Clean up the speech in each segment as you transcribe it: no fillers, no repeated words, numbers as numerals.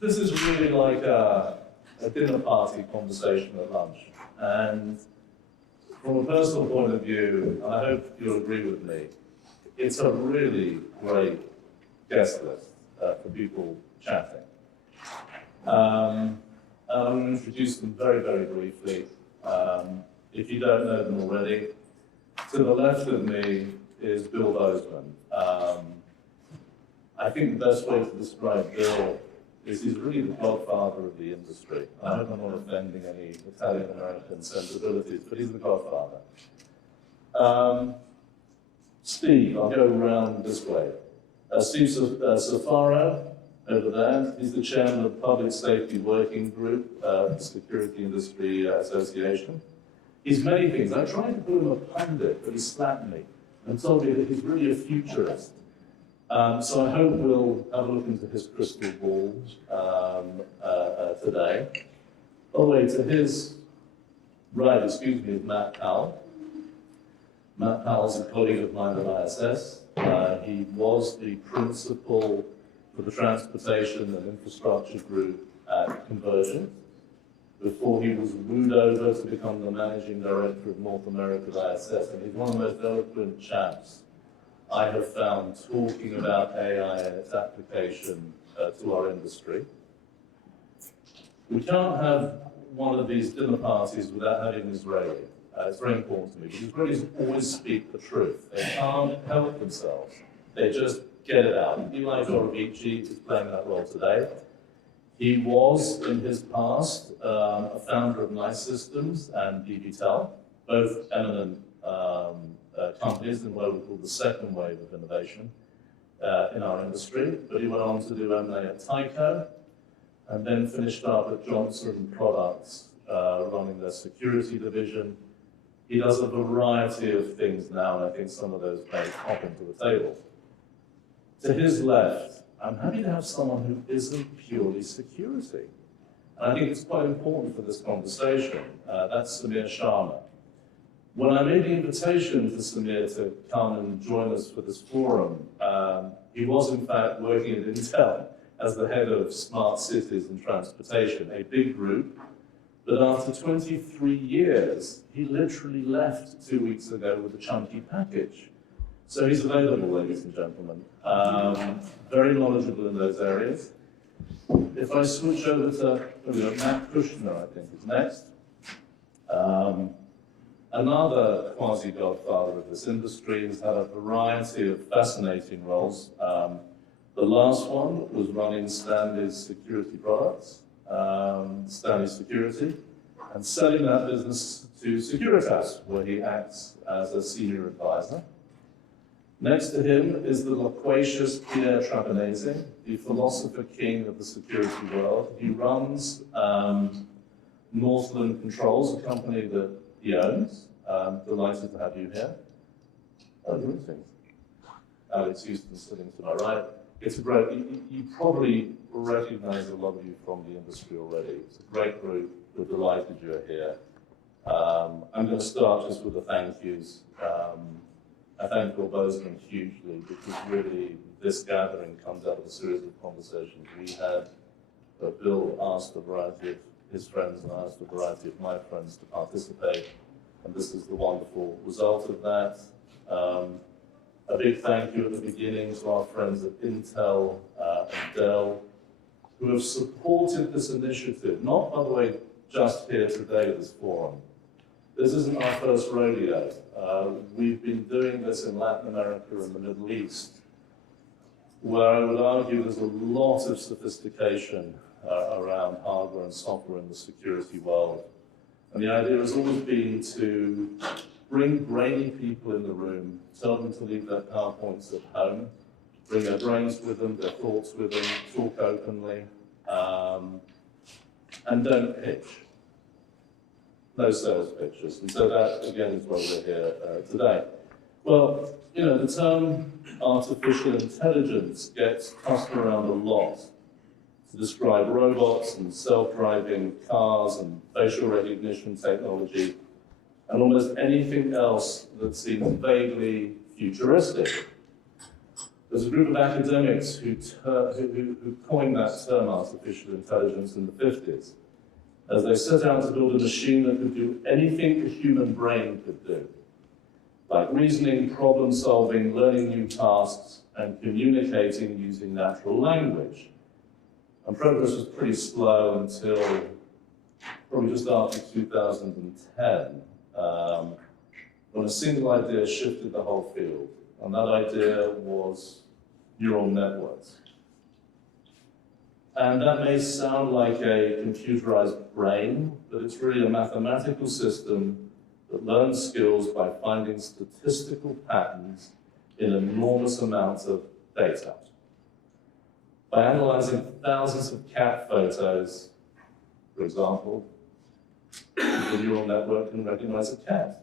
this is really like a dinner party conversation at lunch. And from a personal point of view, and I hope you'll agree with me, it's a really great guest list for people chatting. I'm going to introduce them very, very briefly. If you don't know them already, to the left of me is Bill Bozeman. I think the best way to describe Bill is he's really the godfather of the industry. I hope I'm not offending any Italian-American sensibilities, but he's the godfather. Steve, I'll go around this way. Steve Safaro, over there, he's the chairman of the Public Safety Working Group, the Security Industry Association. He's many things. I tried to call him a pundit, but he slapped me and told me that he's really a futurist. So I hope we'll have a look into his crystal ball today. Oh wait, to his right, excuse me, is Matt Powell. Matt Powell's a colleague of mine at ISS. He was the principal for the Transportation and Infrastructure Group at Convergent before he was wooed over to become the managing director of North America at ISS. And he's one of the most eloquent chaps I have found talking about AI and its application to our industry. We can't have one of these dinner parties without having Israeli. It's very important to me because Israelis always speak the truth. They can't help themselves. They just get it out. Eli Gorovici is playing that role today. He was, in his past, a founder of Nice Systems and DBTEL, both eminent companies in what we call the second wave of innovation in our industry. But he went on to do M&A at Tyco, and then finished up at Johnson Products, running their security division. He does a variety of things now, and I think some of those may pop into the table. To his left, I'm happy to have someone who isn't purely security. And I think it's quite important for this conversation. That's Samir Sharma. When I made the invitation to Samir to come and join us for this forum, he was in fact working at Intel as the head of smart cities and transportation, a big group. But after 23 years, he literally left 2 weeks ago with a chunky package. So he's available, ladies and gentlemen. Very knowledgeable in those areas. If I switch over to Matt Kushner, I think is next. Another quasi-godfather of this industry has had a variety of fascinating roles. The last one was running Stanley's security products, Stanley Security, and selling that business to SecurAmericas, where he acts as a senior advisor. Next to him is the loquacious Pierre Trapanese, the philosopher king of the security world. He runs Northland Controls, a company that he owns. Delighted to have you here. Oh, greetings. Alex Houston sitting to my right. It's a great, you probably recognize a lot of you from the industry already. It's a great group. We're delighted you're here. I'm going to start just with the thank yous. I thank Bill Bozeman hugely because really this gathering comes out of a series of conversations we had. Bill asked a variety of his friends and I asked a variety of my friends to participate, and this is the wonderful result of that. A big thank you at the beginning to our friends at Intel and Dell who have supported this initiative, not, by the way, just here today at this forum. This isn't our first rodeo. We've been doing this in Latin America and the Middle East, where I would argue there's a lot of sophistication around hardware and software in the security world. And the idea has always been to bring brainy people in the room, tell them to leave their PowerPoints at home, bring their brains with them, their thoughts with them, talk openly, and don't pitch. No sales pitches. And so that, again, is why we're here today. Well, you know, the term artificial intelligence gets tossed around a lot to describe robots and self-driving cars and facial recognition technology and almost anything else that seems vaguely futuristic. There's a group of academics who coined that term artificial intelligence in the 50s, as they set out to build a machine that could do anything a human brain could do, like reasoning, problem solving, learning new tasks, and communicating using natural language. And progress was pretty slow until probably just after 2010, when a single idea shifted the whole field. And that idea was neural networks. And that may sound like a computerized brain, but it's really a mathematical system that learns skills by finding statistical patterns in enormous amounts of data. By analyzing thousands of cat photos, for example, the neural network can recognize a cat.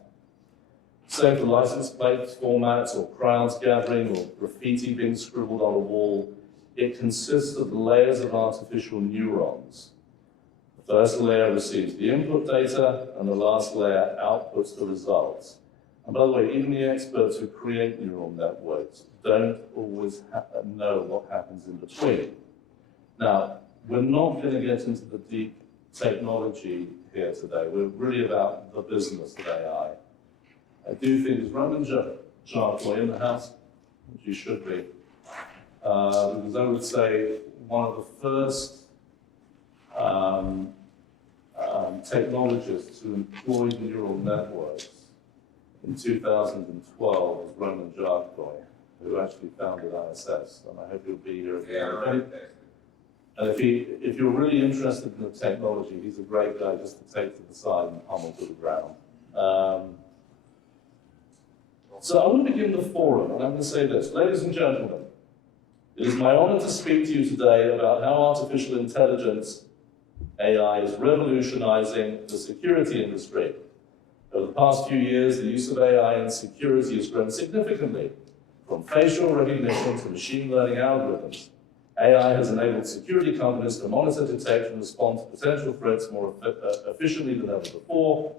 Say for license plate formats or crowds gathering or graffiti being scribbled on a wall, it consists of layers of artificial neurons. The first layer receives the input data, and the last layer outputs the results. And by the way, even the experts who create neural networks don't always know what happens in between. Now, we're not going to get into the deep technology here today. We're really about the business of AI. I do think it's Roman Jarkoy in the house, which you should be, because I would say one of the first technologists to employ neural networks in 2012 was Roman Jarkoy, who actually founded ISS, and I hope he'll be here again. Yeah, right. And if you're really interested in the technology, he's a great guy just to take to the side and pummel to the ground. So I want to begin the forum, and I'm going to say this. Ladies and gentlemen, it is my honor to speak to you today about how artificial intelligence, AI, is revolutionizing the security industry. Over the past few years, the use of AI in security has grown significantly, from facial recognition to machine learning algorithms. AI has enabled security companies to monitor, detect, and respond to potential threats more efficiently than ever before.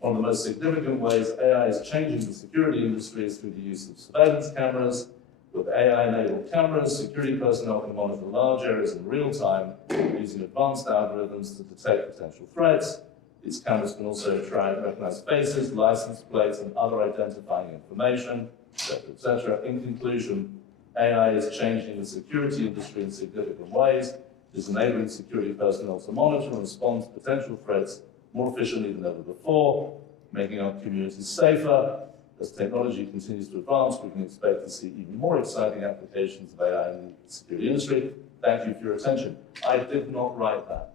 One of the most significant ways AI is changing the security industry is through the use of surveillance cameras. With AI-enabled cameras, security personnel can monitor large areas in real time using advanced algorithms to detect potential threats. These cameras can also recognize faces, license plates, and other identifying information, etc., etc. In conclusion, AI is changing the security industry in significant ways. It is enabling security personnel to monitor and respond to potential threats more efficiently than ever before, making our communities safer. As technology continues to advance, we can expect to see even more exciting applications of AI in the security industry. Thank you for your attention. I did not write that.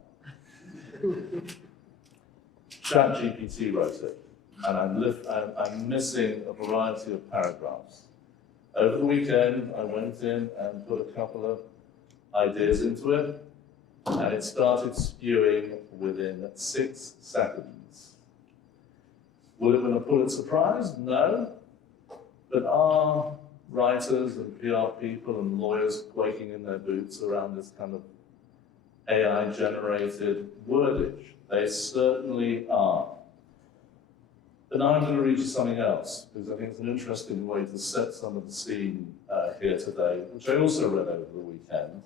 ChatGPT wrote it, and I'm missing a variety of paragraphs. Over the weekend, I went in and put a couple of ideas into it, and it started spewing within 6 seconds. Will it win a Pulitzer Prize? No. But are writers and PR people and lawyers quaking in their boots around this kind of AI-generated wordage? They certainly are. But now I'm going to read you something else, because I think it's an interesting way to set some of the scene here today, which I also read over the weekend,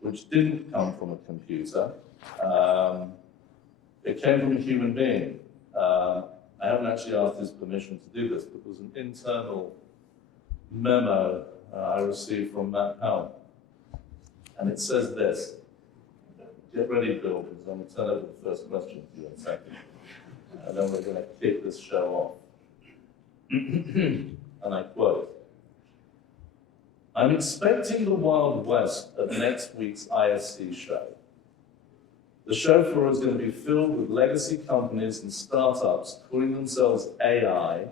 which didn't come from a computer. It came from a human being. I haven't actually asked his permission to do this, but there was an internal memo I received from Matt Powell. And it says this. Get ready, Bill, because I'm going to turn over the first question to you in a second. And then we're going to kick this show off. And I quote, "I'm expecting the Wild West at next week's ISC show. The show floor is going to be filled with legacy companies and startups calling themselves AI,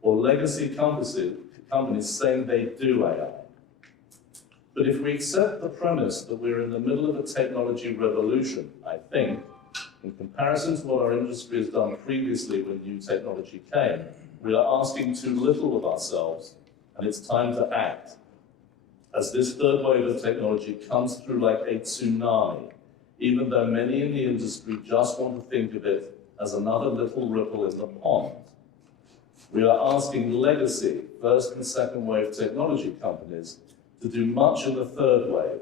or legacy companies saying they do AI. But if we accept the premise that we're in the middle of a technology revolution, I think, in comparison to what our industry has done previously when new technology came, we are asking too little of ourselves, and it's time to act. As this third wave of technology comes through like a tsunami, even though many in the industry just want to think of it as another little ripple in the pond. We are asking legacy, first and second wave technology companies to do much in the third wave,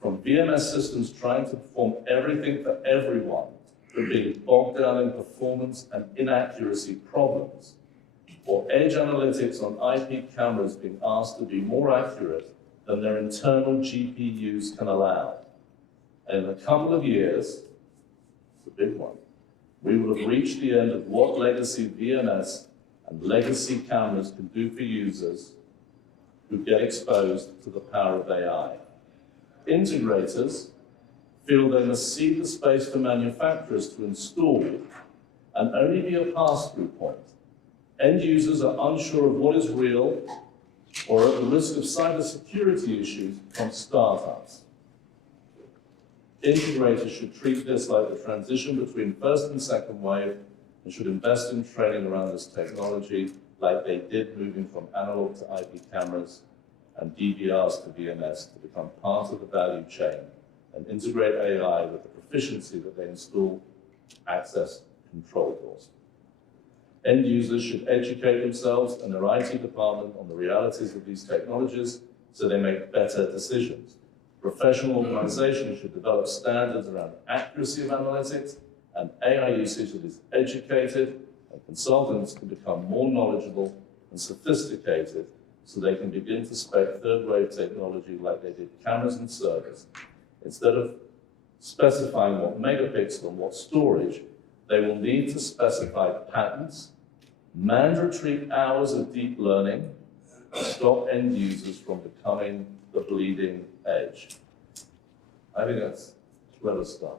from VMS systems trying to perform everything for everyone, to being bogged down in performance and inaccuracy problems, or edge analytics on IP cameras being asked to be more accurate than their internal GPUs can allow. And in a couple of years, it's a big one, we will have reached the end of what legacy VMS and legacy cameras can do for users who get exposed to the power of AI. Integrators feel they must cede the space to manufacturers to install and only be a pass-through point. End users are unsure of what is real or at the risk of cybersecurity issues from startups. Integrators should treat this like the transition between first and second wave and should invest in training around this technology like they did moving from analog to IP cameras and DVRs to VMS to become part of the value chain and integrate AI with the proficiency that they install, access, control doors. End users should educate themselves and their IT department on the realities of these technologies so they make better decisions. Professional organizations should develop standards around accuracy of analytics and AI usage that is educated, and consultants can become more knowledgeable and sophisticated so they can begin to spec third-wave technology like they did cameras and servers. Instead of specifying what megapixel and what storage, they will need to specify patents, mandatory hours of deep learning, to stop end users from becoming the bleeding edge. I think that's where to start.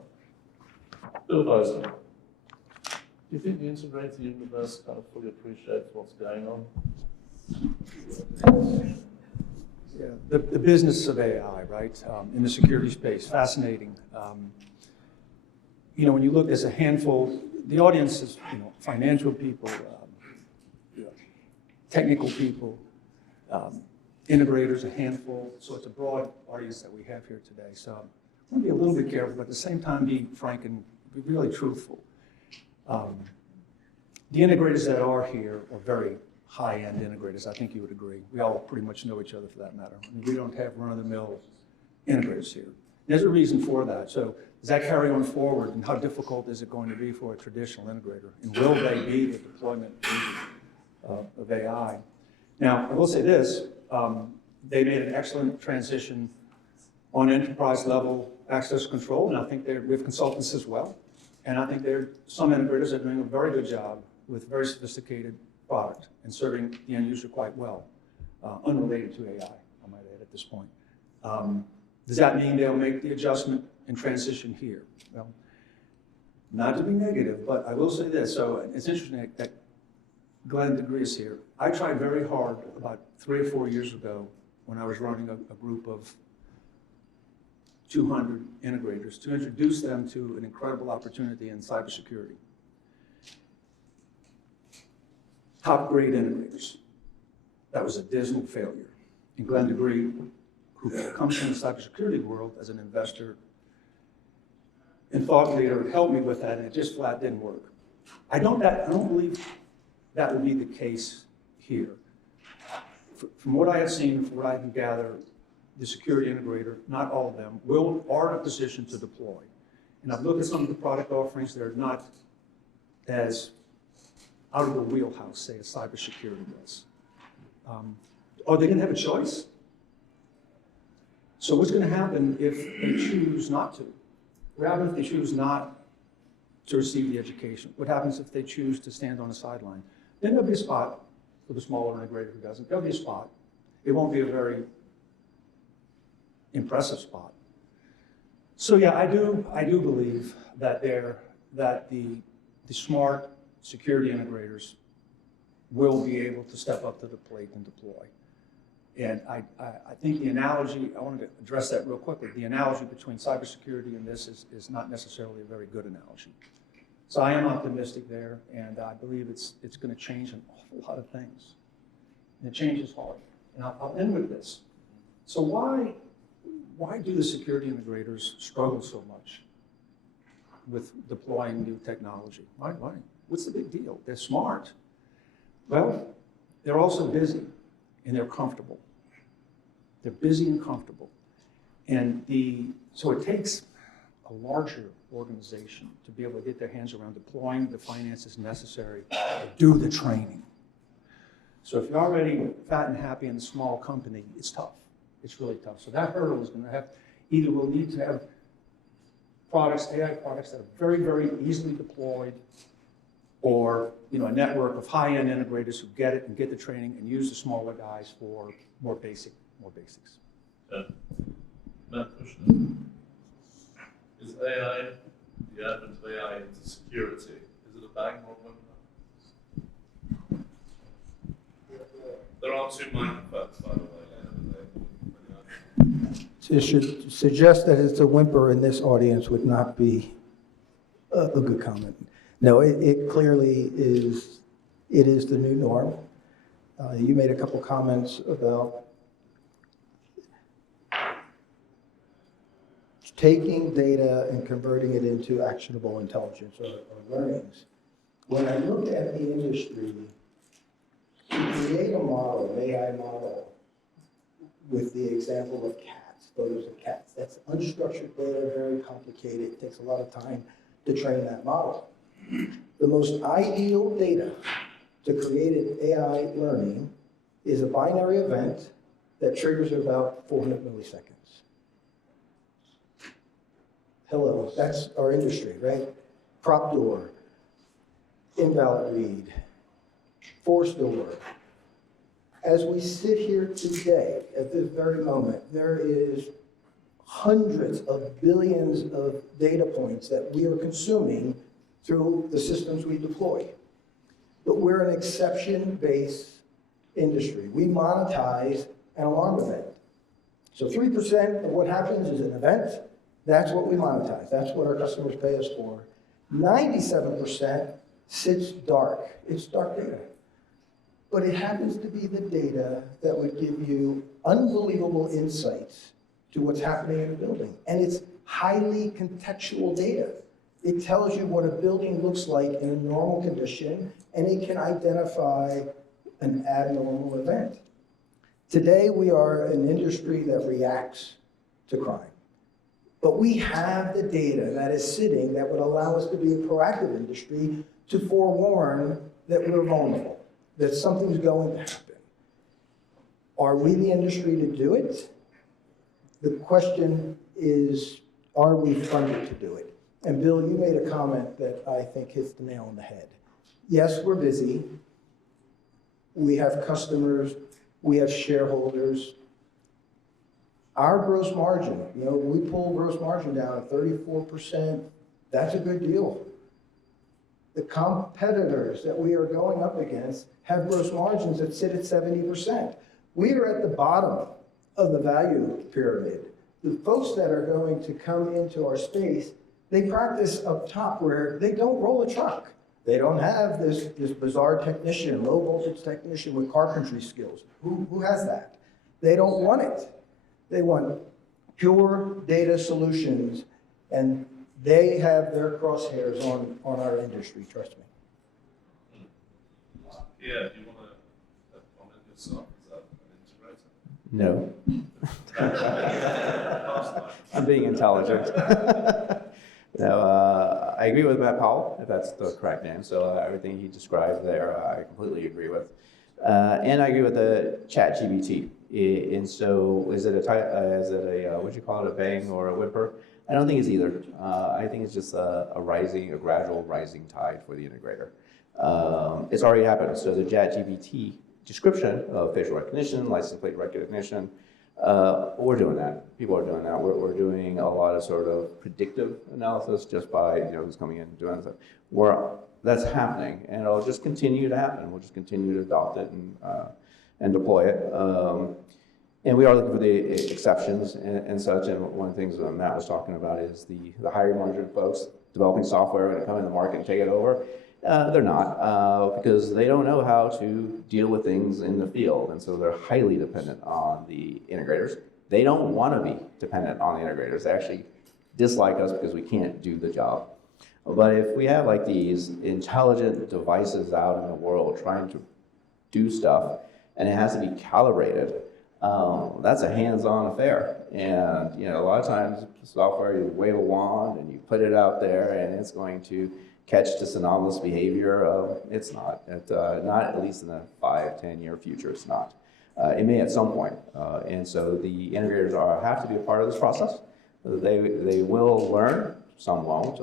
Bill Bozeman, do you think the integrator universe kind of fully appreciates what's going on? Yeah, the business of AI, right, in the security space, fascinating. You know, when you look, there's a handful, the audience is, you know, financial people, technical people, integrators, a handful, so it's a broad audience that we have here today. So I want to be a little bit careful, but at the same time be frank and be really truthful. The integrators that are here are very high-end integrators, I think you would agree. We all pretty much know each other for that matter. I mean, we don't have run-of-the-mill integrators here. There's a reason for that. So does that carry on forward, and how difficult is it going to be for a traditional integrator? And will they be the deployment of AI? Now, I will say this, they made an excellent transition on enterprise level access control, and I think they're with consultants as well. And I think some integrators are doing a very good job with very sophisticated product and serving the end user quite well, unrelated to AI, I might add at this point. Does that mean they'll make the adjustment and transition here? Well, not to be negative, but I will say this. So it's interesting that Glenn DeGree is here. I tried very hard about 3 or 4 years ago when I was running a group of 200 integrators to introduce them to an incredible opportunity in cybersecurity. Top grade integrators. That was a dismal failure. And Glenn DeGree, who comes from the cybersecurity world as an investor and thought leader, helped me with that, and it just flat didn't work. I don't believe that will be the case here. From what I have seen, from what I can gather, the security integrator, not all of them, are in a position to deploy. And I've looked at some of the product offerings that are not as out of the wheelhouse, say, as cybersecurity was. Are they going to have a choice? So what's going to happen if they choose not to? What happens if they choose not to receive the education? What happens if they choose to stand on the sideline? Then there'll be a spot for the smaller integrator who doesn't. There'll be a spot. It won't be a very impressive spot. So yeah, I do believe that the smart security integrators will be able to step up to the plate and deploy. And I think the analogy, I wanted to address that real quickly, the analogy between cybersecurity and this is not necessarily a very good analogy. So I am optimistic there, and I believe it's going to change an awful lot of things. And the change is hard. And I'll end with this. So why do the security integrators struggle so much with deploying new technology? Why? What's the big deal? They're smart. Well, they're also busy, and they're comfortable. They're busy and comfortable. And so it takes a larger organization to be able to get their hands around deploying the finances necessary to do the training. So if you're already fat and happy in a small company, it's tough. It's really tough. So that hurdle is going to have, either we'll need to have products, AI products that are very, very easily deployed, or a network of high-end integrators who get it and get the training and use the smaller guys for more basics. Yeah. Matt, question. Is AI, the advent of AI into security, is it a bang or a whimper? There are two microphones, by the way. It should suggest that it's a whimper in this audience would not be a good comment. No, it clearly is, it is the new norm. You made a couple comments about taking data and converting it into actionable intelligence or learnings. When I look at the industry, to create a model, an AI model, with the example of cats, photos of cats, that's unstructured data, very complicated, it takes a lot of time to train that model. The most ideal data to create an AI learning is a binary event that triggers at about 400 milliseconds. Hello, that's our industry, right? Prop door, invalid read, force door. As we sit here today, at this very moment, there is hundreds of billions of data points that we are consuming through the systems we deploy. But we're an exception-based industry. We monetize an alarm event. So 3% of what happens is an event. That's what we monetize. That's what our customers pay us for. 97% sits dark. It's dark data. But it happens to be the data that would give you unbelievable insights to what's happening in a building. And it's highly contextual data. It tells you what a building looks like in a normal condition, and it can identify an abnormal event. Today, we are an industry that reacts to crime. But we have the data that is sitting that would allow us to be a proactive industry to forewarn that we're vulnerable, that something's going to happen. Are we the industry to do it? The question is, are we funded to do it? And Bill, you made a comment that I think hits the nail on the head. Yes, we're busy. We have customers, we have shareholders. Our gross margin, we pull gross margin down at 34%. That's a good deal. The competitors that we are going up against have gross margins that sit at 70%. We are at the bottom of the value pyramid. The folks that are going to come into our space, they practice up top where they don't roll a truck. They don't have this bizarre technician, low voltage technician with carpentry skills. Who has that? They don't want it. They want pure data solutions, and they have their crosshairs on our industry, trust me. Yeah, do you want to comment yourself? Is that an integrator? No. I'm being intelligent. No, I agree with Matt Powell, if that's the correct name. So everything he described there, I completely agree with. And I agree with the ChatGPT. And so is it a what'd you call it, a bang or a whimper? I don't think it's either. I think it's just a gradual rising tide for the integrator. It's already happened. So the ChatGPT description of facial recognition, license plate recognition, we're doing that. People are doing that. We're doing a lot of sort of predictive analysis just by who's coming in and doing stuff. That's happening, and it'll just continue to happen. We'll just continue to adopt it and deploy it. And we are looking for the exceptions and such. And one of the things that Matt was talking about is the higher margin folks developing software and come in the market and take it over. They're not, because they don't know how to deal with things in the field. And so they're highly dependent on the integrators. They don't want to be dependent on the integrators. They actually dislike us because we can't do the job. But if we have like these intelligent devices out in the world trying to do stuff, and it has to be calibrated, that's a hands-on affair. And, a lot of times software, you wave a wand and you put it out there and it's going to catch this anomalous behavior. It's not. Not at least in the 5-10 year future, it's not. It may at some point. And so the integrators have to be a part of this process. They will learn, some won't.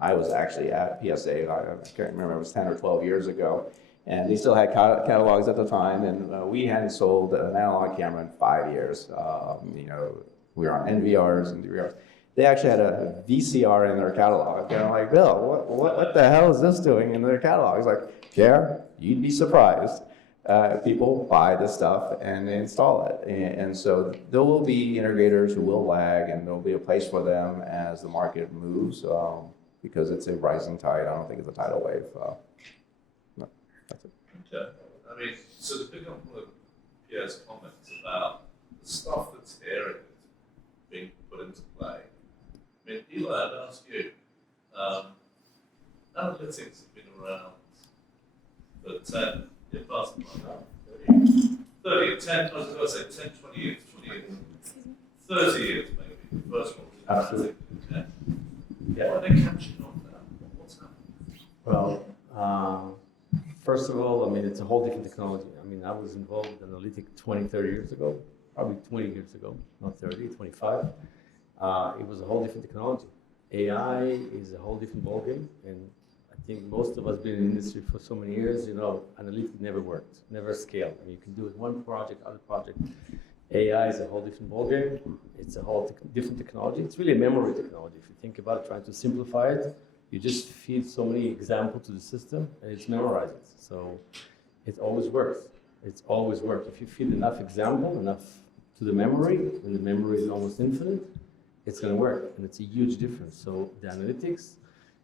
I was actually at PSA, I can't remember, it was 10 or 12 years ago, and they still had catalogs at the time, and we hadn't sold an analog camera in 5 years. We were on NVRs and DVRs. They actually had a VCR in their catalog, and I'm like, Bill, what the hell is this doing in their catalog? He's like, Pierre, you'd be surprised. People buy this stuff and install it. And so there will be integrators who will lag, and there'll be a place for them as the market moves, because it's a rising tide. I don't think it's a tidal wave. No, that's it. Okay. I mean, so to pick up on Pierre's comments about the stuff that's here and being put into play, I mean, Eli, I'd ask you, analytics have been around for 10, yeah, past 30, 10, I was going to say 10, 20 years, 30 years maybe, the first one. Absolutely. Okay. Yeah. Why are they catching on now? What's happening? Well, first of all, I mean, it's a whole different technology. I mean, I was involved in analytics 20, 30 years ago, probably 20 years ago, not 30, 25. It was a whole different technology. AI is a whole different ballgame, and I think most of us been in the industry for so many years, analytics never worked, never scaled. I mean, you can do it one project, other project. AI is a whole different ballgame. It's a whole different technology. It's really a memory technology. If you think about it, trying to simplify it, you just feed so many examples to the system, and it's memorized. So it always works. It's always worked. If you feed enough enough to the memory, and the memory is almost infinite, it's going to work, and it's a huge difference. So the analytics,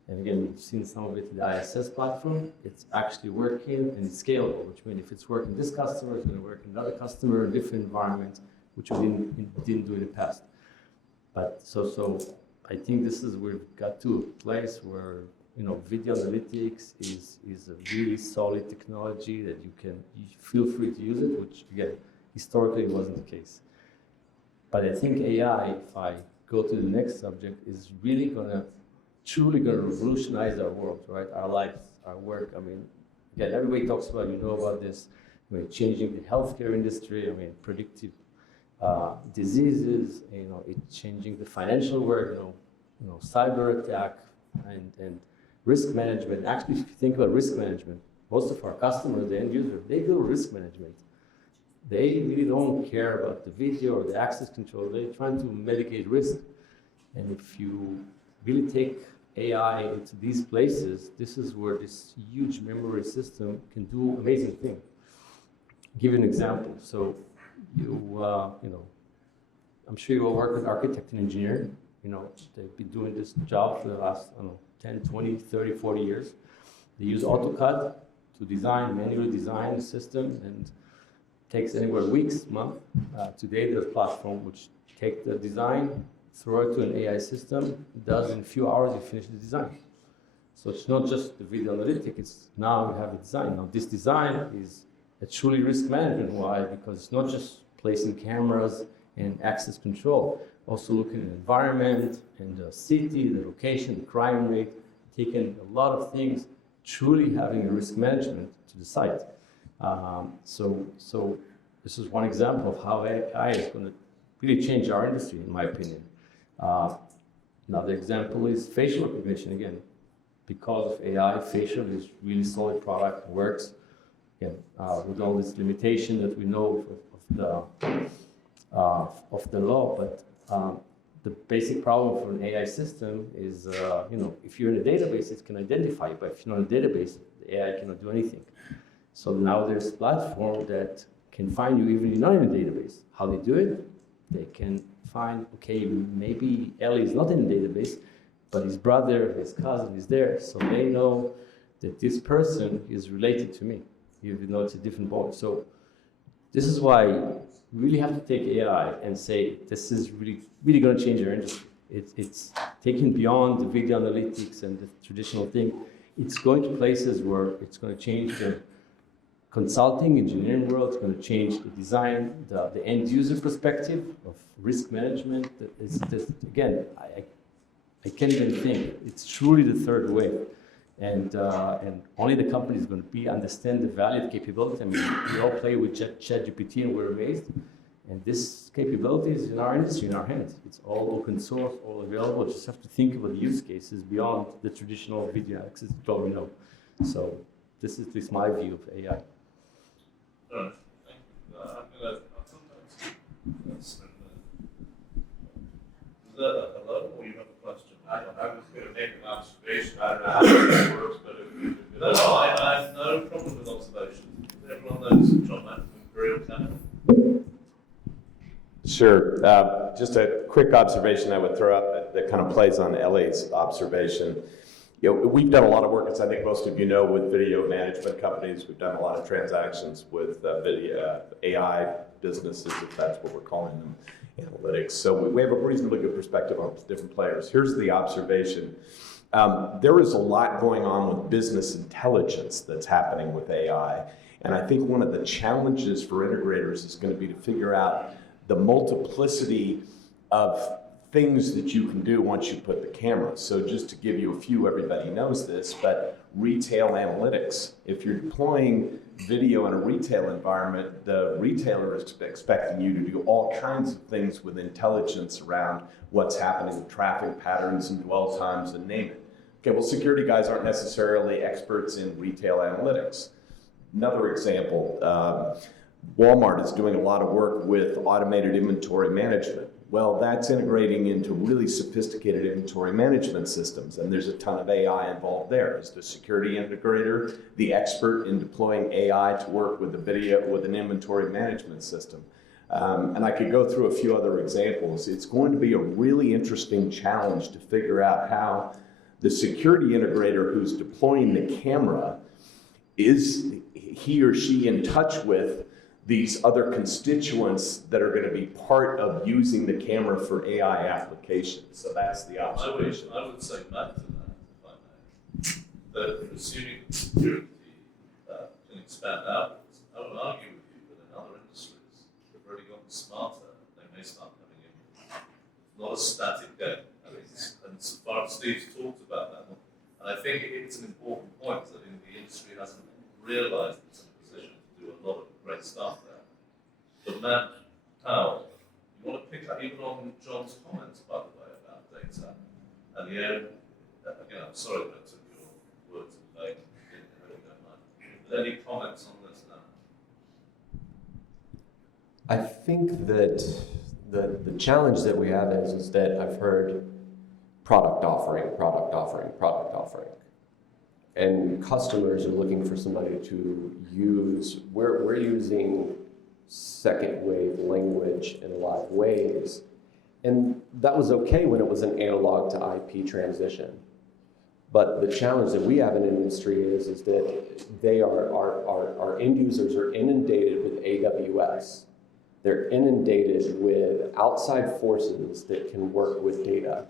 and again, we've seen some of it in the ISS platform, it's actually working and it's scalable, which means if it's working this customer, it's going to work in another customer in different environments, which we didn't do in the past. But so I think this is, we've got to a place where, video analytics is a really solid technology that you feel free to use it, which again, historically wasn't the case. But I think AI, if I go to the next subject, is really truly going to revolutionize our world, right? Our lives, our work. I mean, again, everybody talks about, about this, changing the healthcare industry, predictive diseases, it's changing the financial world, cyber attack and risk management. Actually, if you think about risk management, most of our customers, the end user, they do risk management. They really don't care about the video or the access control. They're trying to mitigate risk. And if you really take AI into these places, this is where this huge memory system can do amazing things. Give you an example. So I'm sure you all work with architect and engineer. They've been doing this job for the last, 10, 20, 30, 40 years. They use AutoCAD to manually design the system, and takes anywhere weeks, months. Today there's a platform which take the design, throw it to an AI system, does in a few hours, you finish the design. So it's not just the video analytic, it's now we have a design. Now this design is a truly risk management. Why? Because it's not just placing cameras and access control, also looking at the environment and the city, the location, the crime rate, taking a lot of things, truly having a risk management to the site. So this is one example of how AI is going to really change our industry, in my opinion. Another example is facial recognition. Again, because of AI, facial is really solid product, works. Again, with all this limitation that we know of the law, but the basic problem for an AI system is, if you're in a database, it can identify you, but if you're not in a database, the AI cannot do anything. So now there's a platform that can find you even if you're not in a database. How they do it? They can find, okay, maybe Eli is not in the database, but his brother, his cousin is there, so they know that this person is related to me, even though it's a different body. So this is why we really have to take AI and say, this is really, really going to change our industry. It's taken beyond the video analytics and the traditional thing. It's going to places where it's going to change the consulting, engineering world. It's going to change the design, the end user perspective of risk management. It's just, again, I can't even think. It's truly the third wave. And only the company is going to understand the value of capability. I mean, we all play with ChatGPT and we're amazed. And this capability is in our industry, in our hands. It's all open source, all available. You just have to think about the use cases beyond the traditional video access that you already know. So this is at least my view of AI. All right, thank you. I'm going to sometimes. Is that a hello, or you have a question? I was going to make an observation. I don't know how this works, but if you could. No, I have no problem with observations. Everyone knows John Matt from Imperial Canada. Sure. Just a quick observation I would throw up that kind of plays on Ellie's observation. You know, we've done a lot of work, as I think most of you know, with video management companies. We've done a lot of transactions with video AI businesses, if that's what we're calling them, analytics. So we have a reasonably good perspective on different players. Here's the observation. There is a lot going on with business intelligence that's happening with AI. And I think one of the challenges for integrators is going to be to figure out the multiplicity of things that you can do once you put the camera. So just to give you a few, everybody knows this, but retail analytics. If you're deploying video in a retail environment, the retailer is expecting you to do all kinds of things with intelligence around what's happening with traffic patterns and dwell times and name it. Okay, well, security guys aren't necessarily experts in retail analytics. Another example, Walmart is doing a lot of work with automated inventory management. Well, that's integrating into really sophisticated inventory management systems, and there's a ton of AI involved there. Is the security integrator the expert in deploying AI to work with the video, with an inventory management system? And I could go through a few other examples. It's going to be a really interesting challenge to figure out how the security integrator who's deploying the camera, is he or she in touch with these other constituents that are going to be part of using the camera for AI applications. So that's the observation. I would say back to that, if I may, that assuming security can expand outwards, I would argue with you that in other industries, they've already gotten smarter, they may start coming in. Not a static game. And so far as Steve's talked about that, and I think it's an important point that the industry hasn't realized it's in a position to do a lot of great stuff there. But Matt Powell, you want to pick up even on John's comments, by the way, about data and the air. Again, I'm sorry that I took your words in vain. I really don't mind. But any comments on this now? I think that the challenge that we have is that I've heard product offering. And customers are looking for somebody to use. We're using second wave language in a lot of ways. And that was okay when it was an analog to IP transition. But the challenge that we have in industry is that our end users are inundated with AWS. They're inundated with outside forces that can work with data.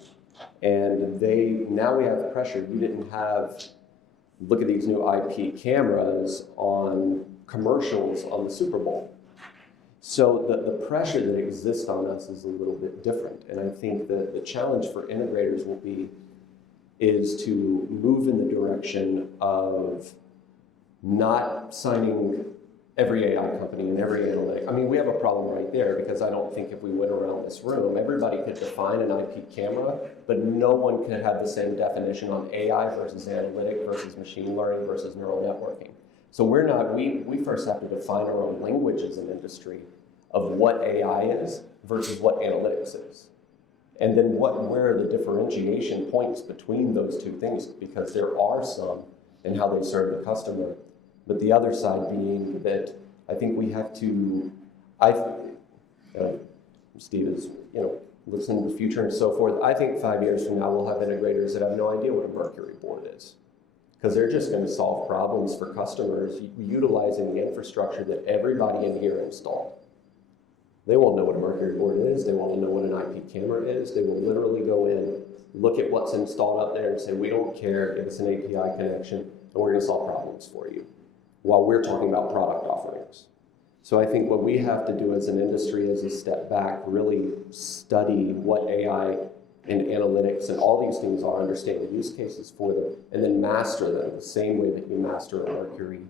And now we have pressure. We didn't have, look at these new IP cameras on commercials on the Super Bowl. So the pressure that exists on us is a little bit different. And I think that the challenge for integrators is to move in the direction of not signing every AI company and every analytic. I mean, we have a problem right there because I don't think if we went around this room, everybody could define an IP camera, but no one could have the same definition on AI versus analytic versus machine learning versus neural networking. So we first have to define our own language as an industry of what AI is versus what analytics is. And then where are the differentiation points between those two things? Because there are some in how they serve the customer. But the other side being that I think we have to, Steve is, looks into the future and so forth. I think 5 years from now, we'll have integrators that have no idea what a Mercury board is. Because they're just going to solve problems for customers utilizing the infrastructure that everybody in here installed. They won't know what a Mercury board is. They won't know what an IP camera is. They will literally go in, look at what's installed up there and say, we don't care, give us an API connection, and we're going to solve problems for you. while we're talking about product offerings. So I think what we have to do as an industry is a step back, really study what AI and analytics and all these things are, understand the use cases for them, and then master them the same way that you master a Mercury,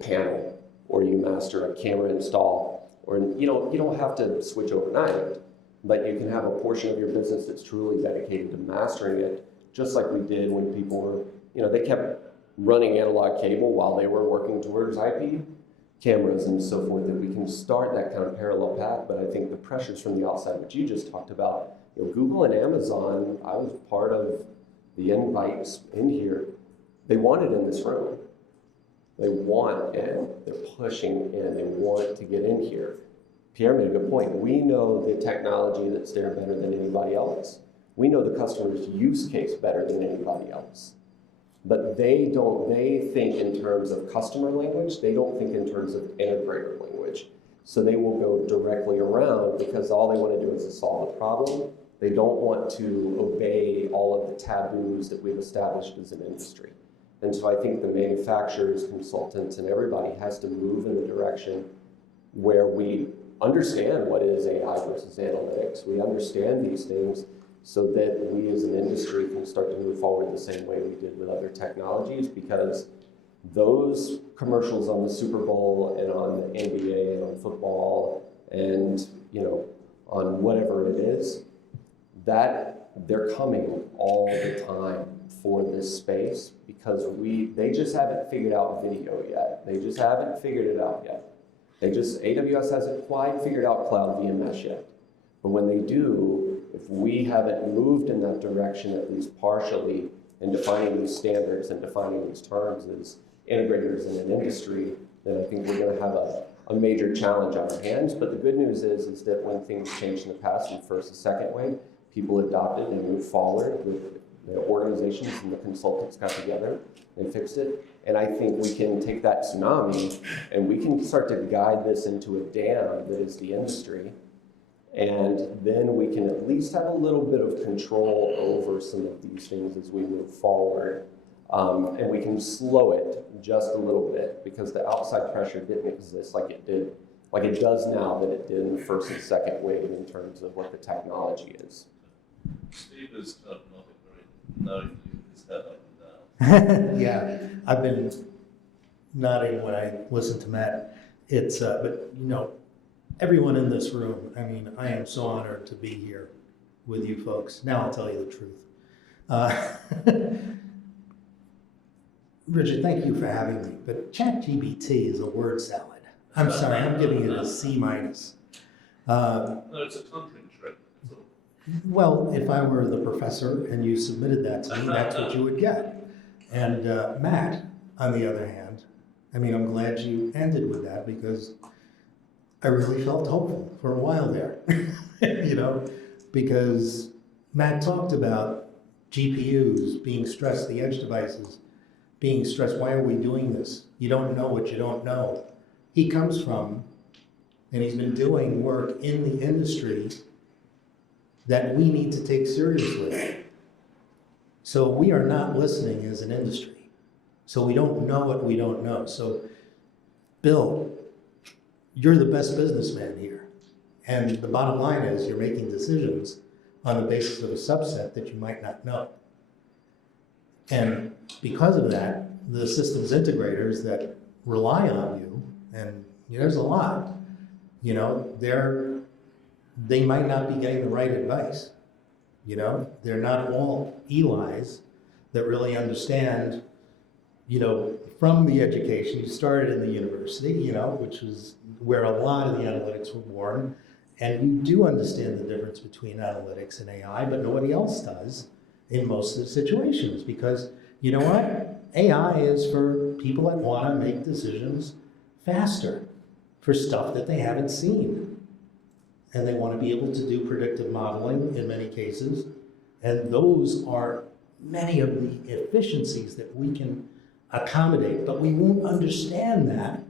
panel, or you master a camera install, or you don't have to switch overnight, but you can have a portion of your business that's truly dedicated to mastering it, just like we did when people were, they kept running analog cable while they were working towards IP cameras and so forth, that we can start that kind of parallel path. But I think the pressures from the outside, which you just talked about, Google and Amazon, I was part of the invites in here. They want it in this room. They want in, they're pushing in, they want to get in here. Pierre made a good point. We know the technology that's there better than anybody else. We know the customer's use case better than anybody else. But they think in terms of customer language, they don't think in terms of integrator language. So they will go directly around because all they want to do is to solve a problem. They don't want to obey all of the taboos that we've established as an industry. And so I think the manufacturers, consultants, and everybody has to move in the direction where we understand what is AI versus analytics. We understand these things so that we as an industry can start to move forward the same way we did with other technologies, because those commercials on the Super Bowl and on the NBA and on football and on whatever it is, that they're coming all the time for this space, because they just haven't figured out video yet. They just haven't figured it out yet. AWS hasn't quite figured out cloud VMS yet. But when they do, if we haven't moved in that direction, at least partially, in defining these standards and defining these terms as integrators in an industry, then I think we're going to have a major challenge on our hands. But the good news is that when things changed in the past, in first and second wave, people adopted and moved forward with the organizations and the consultants got together and fixed it. And I think we can take that tsunami and we can start to guide this into a dam that is the industry. And then we can at least have a little bit of control over some of these things as we move forward. And we can slow it just a little bit, because the outside pressure didn't exist like it does now that it did in the first and second wave in terms of what the technology is. Steve is not nodding his head up and down. Yeah, I've been nodding when I listen to Matt. It's, but everyone in this room, I am so honored to be here with you folks. Now I'll tell you the truth. Richard, thank you for having me, but ChatGPT is a word salad. I'm sorry, I'm giving it a C-. No, it's a tongue trick. Well, if I were the professor and you submitted that to me, that's what you would get. And Matt, on the other hand, I'm glad you ended with that, because I really felt hopeful for a while there, because Matt talked about GPUs being stressed, the edge devices being stressed. Why are we doing this? You don't know what you don't know. He comes from, and he's been doing work in the industry that we need to take seriously. So we are not listening as an industry. So we don't know what we don't know. So Bill, you're the best businessman here. And the bottom line is you're making decisions on the basis of a subset that you might not know. And because of that, the systems integrators that rely on you, and there's a lot, they might not be getting the right advice. They're not all Eli's that really understand, from the education. You started in the university, which was where a lot of the analytics were born. And you do understand the difference between analytics and AI, but nobody else does in most of the situations, because you know what? AI is for people that want to make decisions faster for stuff that they haven't seen. And they want to be able to do predictive modeling in many cases. And those are many of the efficiencies that we can accommodate, but we won't understand that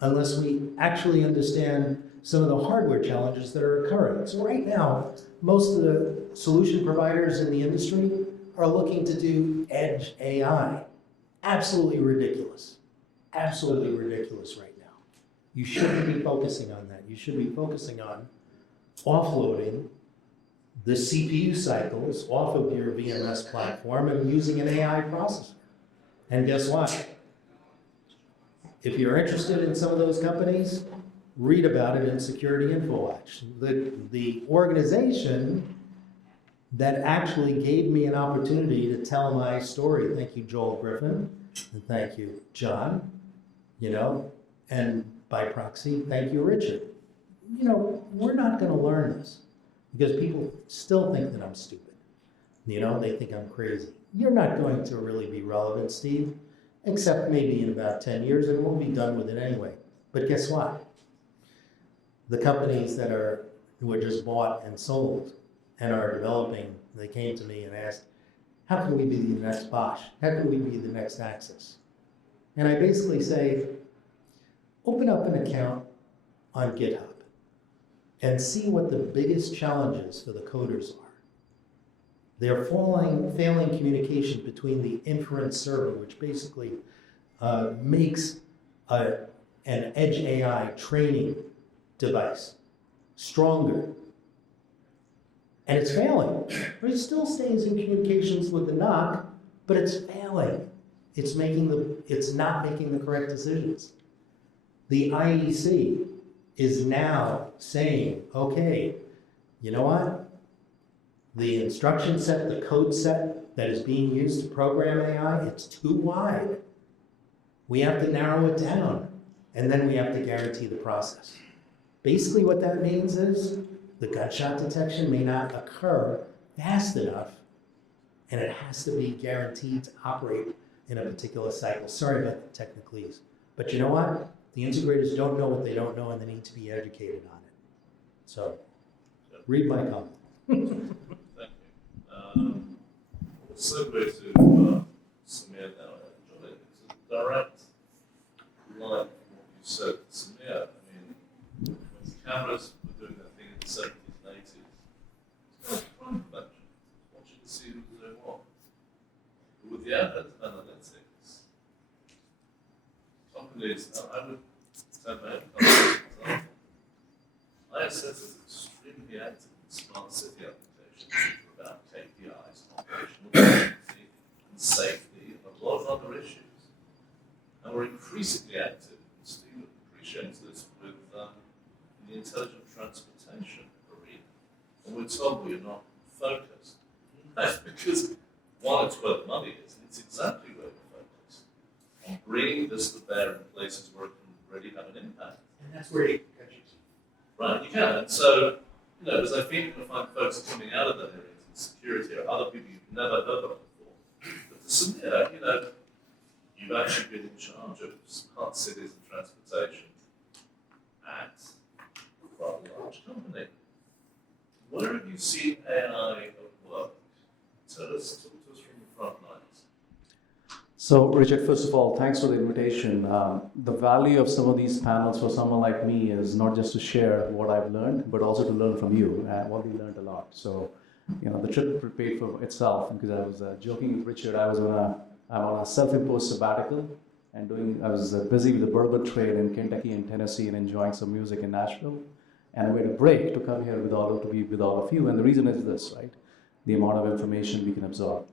unless we actually understand some of the hardware challenges that are occurring. So right now, most of the solution providers in the industry are looking to do edge AI. Absolutely ridiculous. absolutely ridiculous right now. You shouldn't be focusing on that. You should be focusing on offloading the CPU cycles off of your VMS platform and using an AI processor. And guess what? If you're interested in some of those companies, read about it in Security InfoWatch. The organization that actually gave me an opportunity to tell my story. Thank you, Joel Griffin, and thank you, John, and by proxy, thank you, Richard. We're not gonna learn this because people still think that I'm stupid. They think I'm crazy. You're not going to really be relevant, Steve, except maybe in about 10 years, and we'll be done with it anyway. But guess what? The companies who were just bought and sold and are developing, they came to me and asked, how can we be the next Bosch? How can we be the next Axis? And I basically say, open up an account on GitHub and see what the biggest challenges for the coders are. They're failing communication between the inference server, which basically makes an edge AI training device stronger. And it's failing. It still stays in communications with the NOC, but it's failing. It's not making the correct decisions. The IEC is now saying, okay, you know what? The instruction set, the code set that is being used to program AI, it's too wide. We have to narrow it down, and then we have to guarantee the process. Basically what that means is the gunshot detection may not occur fast enough, and it has to be guaranteed to operate in a particular cycle. Sorry about the technicalese. But you know what? The integrators don't know what they don't know, and they need to be educated on it. So, read my comment. Thank you. Segue to Samir now, actually. It's a direct line from what you said, Samir. When cameras were doing their thing in the 70s and 80s, it's kind of crime prevention. I want you to see who's doing what. But with the advent of analytics, companies, I would take my own company as an example. ISS is extremely active in smart city applications, which are about KPIs, operational efficiency, and safety, and a lot of other issues. And we're increasingly active, and Steve appreciates this, with the intelligent transportation arena. And we're told we're not focused. That's because, one, it's where the money is, and it's exactly where we're focused. On bringing this to bear in places where it can really have an impact. And that's where you can catch it. Right, you can. And so, as I think you'll find folks coming out of that area in security or other people you've never heard of before. But to Samir, you've actually been in charge of smart cities and transportation at quite a large company. Where have you seen AI at work? Talk to us from the front lines. So, Richard, first of all, thanks for the invitation. The value of some of these panels for someone like me is not just to share what I've learned, but also to learn from you. I've already learned a lot. So, the trip paid for itself, because I was joking with Richard. I'm on a self-imposed sabbatical, and I was busy with the bourbon trade in Kentucky and Tennessee, and enjoying some music in Nashville. And I made a break to come here to be with all of you. And the reason is this, right? The amount of information we can absorb.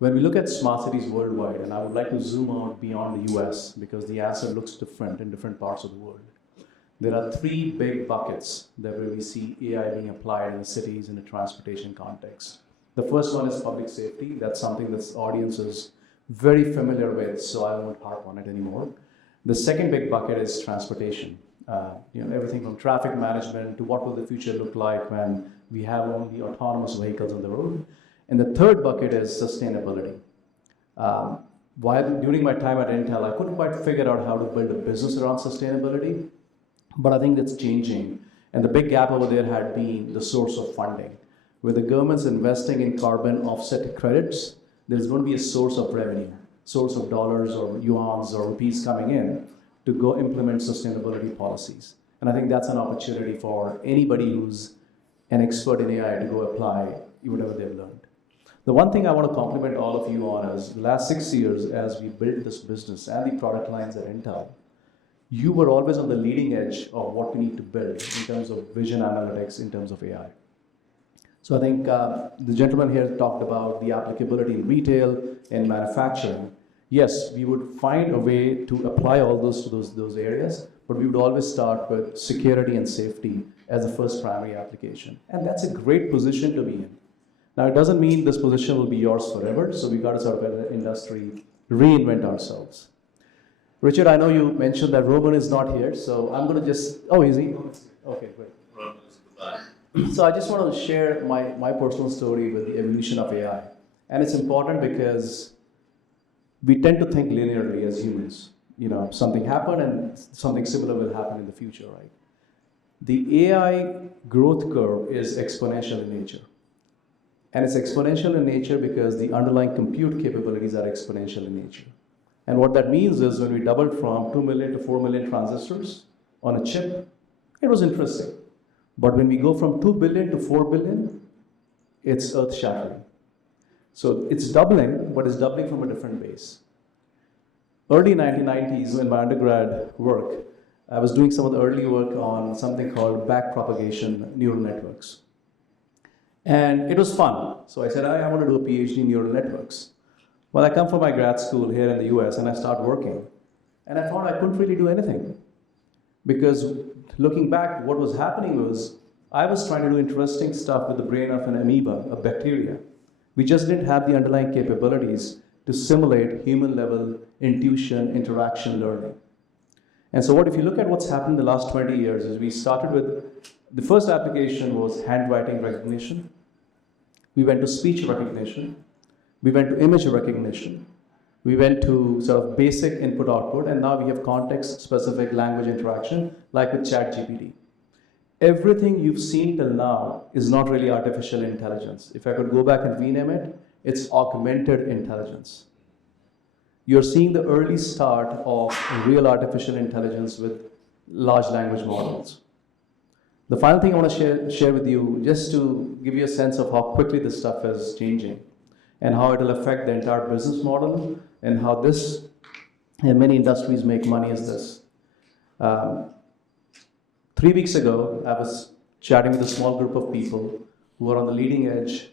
When we look at smart cities worldwide, and I would like to zoom out beyond the US, because the answer looks different in different parts of the world. There are three big buckets where we see AI being applied in the cities in the transportation context. The first one is public safety. That's something this audience is very familiar with, so I won't harp on it anymore. The second big bucket is transportation. Everything from traffic management to what will the future look like when we have only autonomous vehicles on the road. And the third bucket is sustainability. During my time at Intel, I couldn't quite figure out how to build a business around sustainability, but I think that's changing. And the big gap over there had been the source of funding. Where the government's investing in carbon offset credits, there's going to be a source of revenue, source of dollars or yuans or rupees coming in to go implement sustainability policies. And I think that's an opportunity for anybody who's an expert in AI to go apply whatever they've learned. The one thing I want to compliment all of you on is the last 6 years as we built this business and the product lines at Intel, you were always on the leading edge of what we need to build in terms of vision analytics, in terms of AI. So I think the gentleman here talked about the applicability in retail and manufacturing. Yes, we would find a way to apply all those to those areas, but we would always start with security and safety as the first primary application. And that's a great position to be in. Now, it doesn't mean this position will be yours forever, so we got to sort of, as an industry, reinvent ourselves. Richard, I know you mentioned that Roman is not here, so I'm going to just, oh, is he? Okay, great. Roman is at the back. So I just want to share my personal story with the evolution of AI. And it's important because we tend to think linearly as humans. You know, something happened and something similar will happen in the future, right? The AI growth curve is exponential in nature. And it's exponential in nature because the underlying compute capabilities are exponential in nature. And what that means is when we doubled from 2 million to 4 million transistors on a chip, it was interesting. But when we go from 2 billion to 4 billion, it's earth-shattering. So it's doubling, but it's doubling from a different base. Early 1990s, in my undergrad work, I was doing some of the early work on something called backpropagation neural networks. And it was fun. So I said, I want to do a PhD in neural networks. Well, I come from my grad school here in the US and I start working. And I found I couldn't really do anything. Because looking back, what was happening was I was trying to do interesting stuff with the brain of an amoeba, a bacteria. We just didn't have the underlying capabilities to simulate human-level intuition, interaction, learning. And so if you look at what's happened in the last 20 years, is we started with, the first application was handwriting recognition. We went to speech recognition. We went to image recognition. We went to sort of basic input-output, and now we have context-specific language interaction, like with ChatGPT. Everything you've seen till now is not really artificial intelligence. If I could go back and rename it, it's augmented intelligence. You're seeing the early start of real artificial intelligence with large language models. The final thing I want to share with you, just to give you a sense of how quickly this stuff is changing and how it will affect the entire business model and how this and many industries make money, is this. 3 weeks ago, I was chatting with a small group of people who are on the leading edge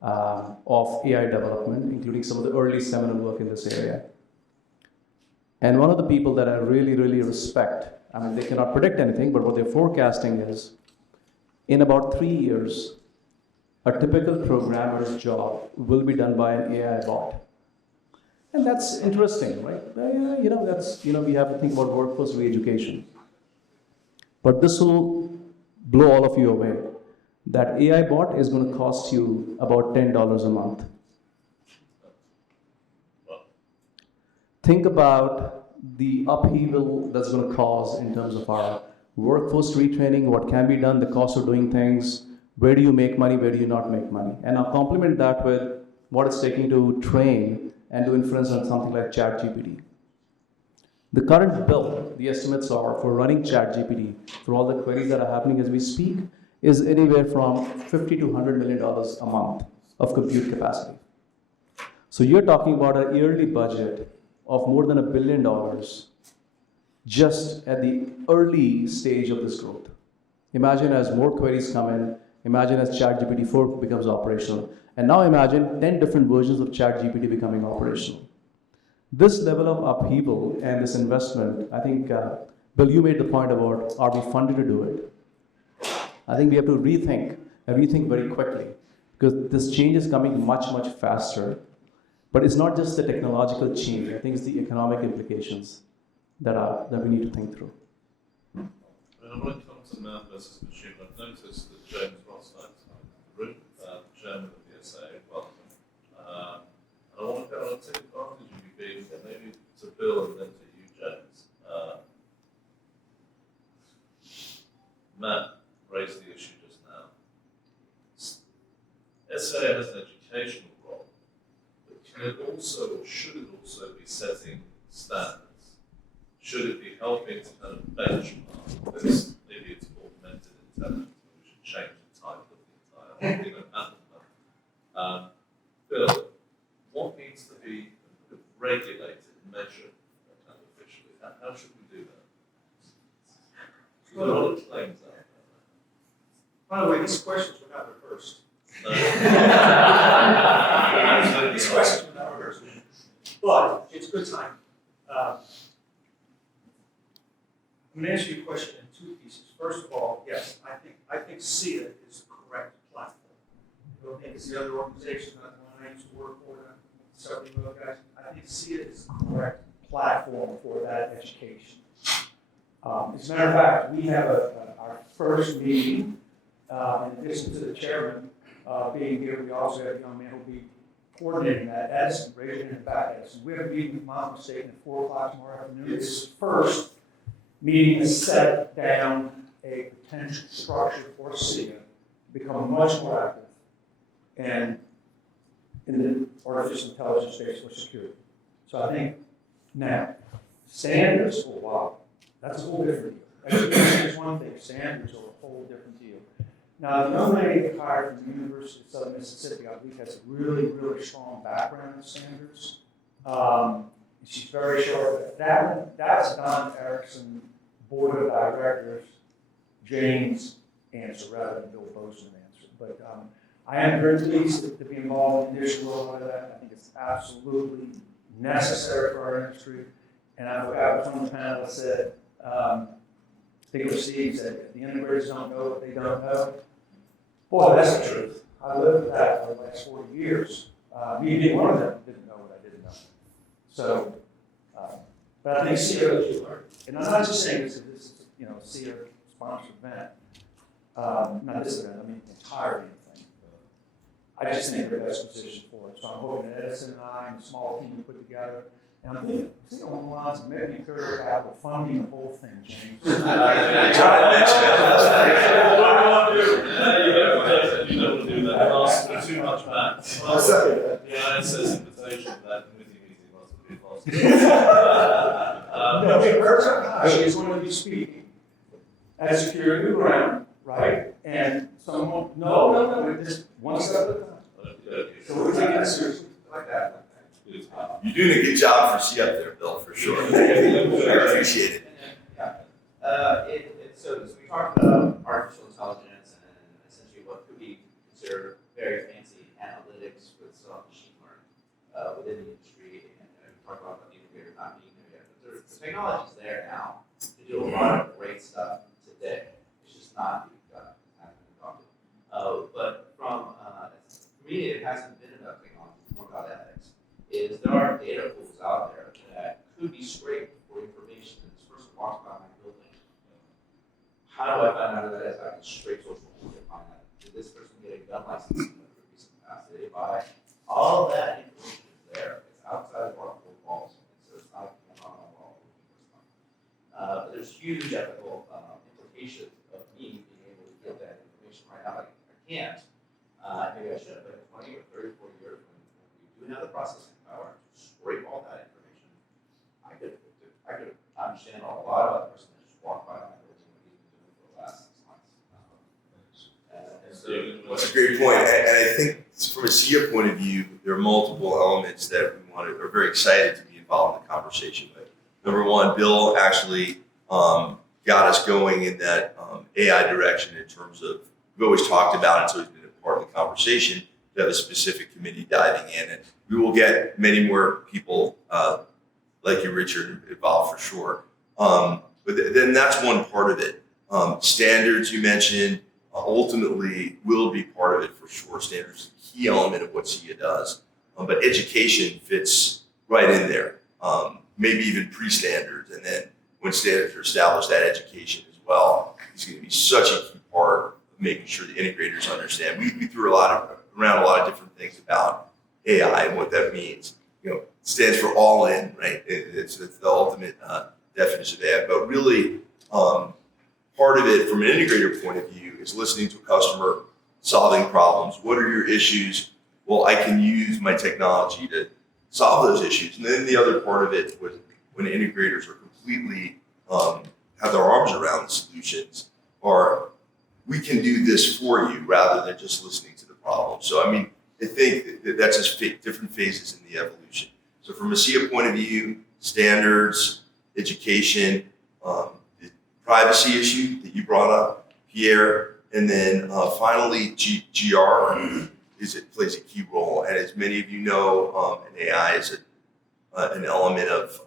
of AI development, including some of the early seminal work in this area. And one of the people that I really, really respect, I mean, they cannot predict anything, but what they're forecasting is, in about 3 years, a typical programmer's job will be done by an AI bot. And that's interesting, right? You know, we have to think about workforce re-education. But this will blow all of you away. That AI bot is going to cost you about $10 a month. Think about the upheaval that's going to cause in terms of our workforce retraining, what can be done, the cost of doing things, where do you make money, where do you not make money. And I'll complement that with what it's taking to train and do inference on something like ChatGPT. The current bill, the estimates are for running ChatGPT for all the queries that are happening as we speak, is anywhere from $50 to $100 million a month of compute capacity. So you're talking about a yearly budget of more than $1 billion just at the early stage of this growth. Imagine as more queries come in, imagine as ChatGPT 4 becomes operational, and now imagine 10 different versions of ChatGPT becoming operational. This level of upheaval and this investment, I think, Bill, you made the point about, are we funded to do it? I think we have to rethink very quickly, because this change is coming much, much faster. But it's not just the technological change, I think it's the economic implications that we need to think through. I want to come to man versus machine. I've noticed that James Rossite is in the room, chairman of the ISC West. And I want to take advantage of you being here, maybe to Bill and then to you, James. Matt raised the issue just now. SA has an educational role, but can it also, or should it also be setting standards? Should it be helping to kind of benchmark this? Maybe it's augmented intelligence, but we should change the title of the entire thing. Bill, regulate it and measure it kind of officially? How should we do that? There's a lot of claims out there. By the way, these questions were not rehearsed. Absolutely These not. questions were not rehearsed. But it's good time. I'm going to answer your question in two pieces. First of all, yes, I think SIA is the correct platform. I don't think it's the other organization, not the one I used to work for, not several of those guys. I think SIA is the correct platform for that education. As a matter of fact, we have our first meeting, in addition to the chairman being here, we also have a young man who will be coordinating that. Edison, raise your hand back, Edison. We have a meeting with Mom State at 4 o'clock tomorrow afternoon. This first meeting to set down a potential structure for SIA to become much more active and in the artificial intelligence space for security. So I think now, standards, oh wow, that's a whole different deal. Education is one thing, standards are a whole different deal. Now, the young lady we hired from the University of Southern Mississippi, I believe, has a really, really strong background in standards. She's very sharp. That's Don Erickson, Board of Directors, James' answer rather than Bill Bozeman's answer. But I am very pleased to be involved in the initial rollout of that. I think it's absolutely necessary for our industry. And I forgot which one of the panelists said, I think it was Steve said, the integrators don't know what they don't know. Boy, that's the truth. I lived with that for the last 40 years. Me being one of them didn't know what I didn't know. So, but I think SIA, and I'm not just saying this is, SIA sponsored event. Not this event, I mean the entirety of the thing. I just think we're best positioned for it. So I'm hoping that Edison and I and the small team we put together. And I'm thinking along the lines of maybe encourage capital funding the whole thing, James. You don't want to do that. Ask for too much back. The ISS invitation for that committee meeting must be possible. No, she is going to be speaking at Security New Ground, right? And someone, no, just one step at a time. So we're taking it seriously like that. You're doing a good job for C up there, Bill, for sure. I appreciate it. So we talked about artificial intelligence and essentially what could be considered very fancy analytics with some machine learning within the industry. And we talked about the integrator not being there yet. But the technology's there now to do a lot of great stuff today. It's just not being done, hasn't been adopted. But for me, it hasn't been about technology, it's more about ethics. There are data pools out there that could be scraped for information that this person walks by my building. How do I find out who that is? I can scrape social media to find out. Did this person get a gun license in the recent past? Did they buy? All of that information is there. It's outside of our four walls. So it's not on our wall. But there's huge ethical implications of me being able to get that information right now. I can't. Maybe I should, but in 20 or 30, 40 years, when we do have the processing power to scrape all that information, I could understand a lot about the person that just walked by my building what he's been doing for the last 6 months. That's a great point. And I think from a SIA point of view, there are multiple elements that we are very excited to be involved in the conversation with. Number one, Bill actually got us going in that AI direction in terms of, we've always talked about it, so it's been a part of the conversation, to have a specific committee diving in. And we will get many more people like you, Richard, involved for sure. But then that's one part of it. Standards you mentioned ultimately will be part of it for sure. Standards is a key element of what SIA does. But education fits right in there. Maybe even pre-standards. And then when standards are established, that education as well is going to be such a key part of making sure the integrators understand. We threw around a lot of different things about AI and what that means. It stands for all in, right? It's the ultimate definition of AI. But really, part of it from an integrator point of view is listening to a customer, solving problems. What are your issues? Well, I can use my technology to solve those issues. And then the other part of it was when integrators are completely have their arms around the solutions, or we can do this for you rather than just listening to the problem. So, I mean, I think that that's just different phases in the evolution. So from a SIA point of view, standards, education, the privacy issue that you brought up, Pierre, and then finally GR plays a key role. And as many of you know, an AI is an element of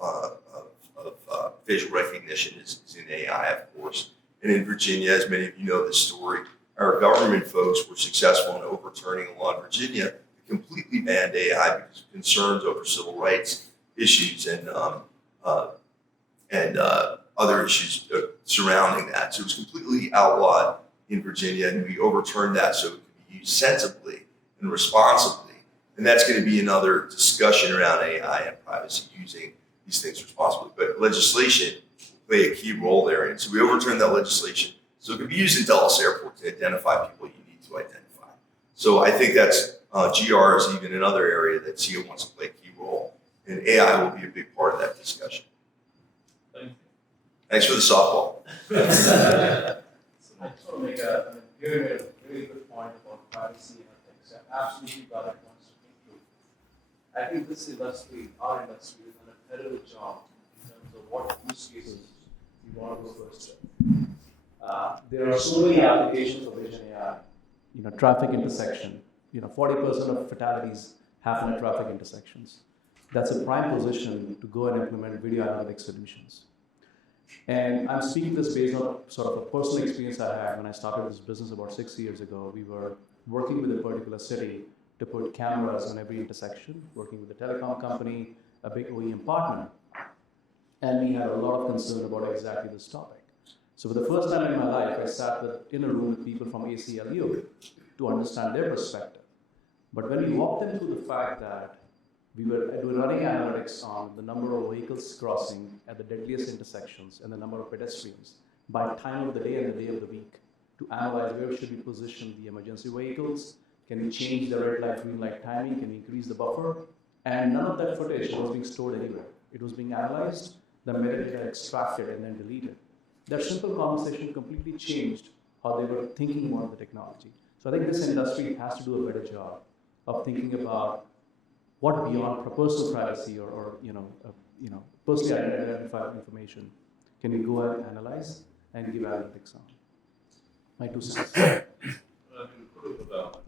facial recognition is in AI, of course. And in Virginia, as many of you know this story, our government folks were successful in overturning a law in Virginia that completely banned AI because of concerns over civil rights issues and other issues surrounding that. So it was completely outlawed in Virginia, and we overturned that so it could be used sensibly and responsibly. And that's going to be another discussion around AI and privacy using these things responsibly. But legislation will play a key role there. And so we overturned that legislation so it could be used in Dulles Airport to identify people you need to identify. So I think that's GR is even another area that SIA wants to play a key role. And AI will be a big part of that discussion. Thank you. Thanks for the softball. I just want to make you made a really good point about privacy and ethics. Absolutely valid points to think through. I think this industry, our industry, has done a terrible job in terms of what use cases we want to go first with. There are so many applications of vision AI. Traffic intersection. 40% of fatalities happen at traffic intersections. That's a prime position to go and implement video analytics solutions. And I'm speaking this based on sort of a personal experience I had when I started this business about 6 years ago. We were working with a particular city to put cameras on every intersection, working with a telecom company, a big OEM partner. And we had a lot of concern about exactly this topic. So for the first time in my life, I sat in a room with people from ACLU to understand their perspective. But when we walked them through the fact that we were running analytics on the number of vehicles crossing at the deadliest intersections and the number of pedestrians by time of the day and the day of the week to analyze where should we position the emergency vehicles, can we change the red light, green light timing, can we increase the buffer? And none of that footage was being stored anywhere. It was being analyzed, the metadata extracted and then deleted. That simple conversation completely changed how they were thinking about the technology. So I think this industry has to do a better job of thinking about what beyond personal privacy or personally identified information can we go and analyze and give analytics on. My 2 cents. I can put up about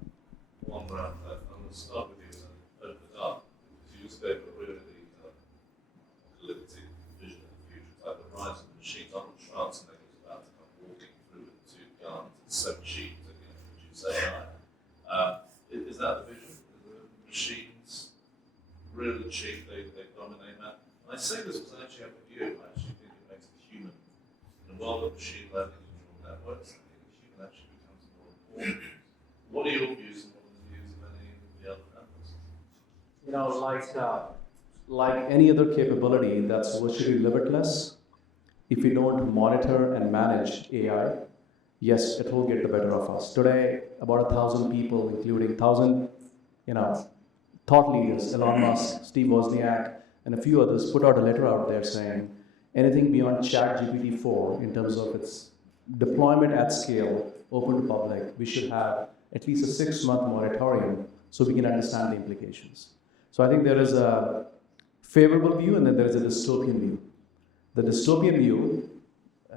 one round. I'm going to start with you and open it up. Because you spoke of really apocalyptic vision of the future, like the rise of machines. Arnold Schwarzenegger was about to come walking through with 2 guns and 7 sheep to produce AI. Is that the vision? The machines really cheap, they dominate that? And I say this because I actually have a view. I actually think it makes the human, in a world of machine learning and neural networks, I think the human actually becomes more important. What are your views and what are the views of any of the other members? Like any other capability that's virtually limitless, if we don't monitor and manage AI, yes, it will get the better of us. Today, about 1,000 people, including 1,000, thought leaders, Elon Musk, Steve Wozniak, and a few others put out a letter out there saying anything beyond ChatGPT-4 in terms of its deployment at scale, open to public, we should have at least a 6-month moratorium so we can understand the implications. So I think there is a favorable view and then there is a dystopian view. The dystopian view,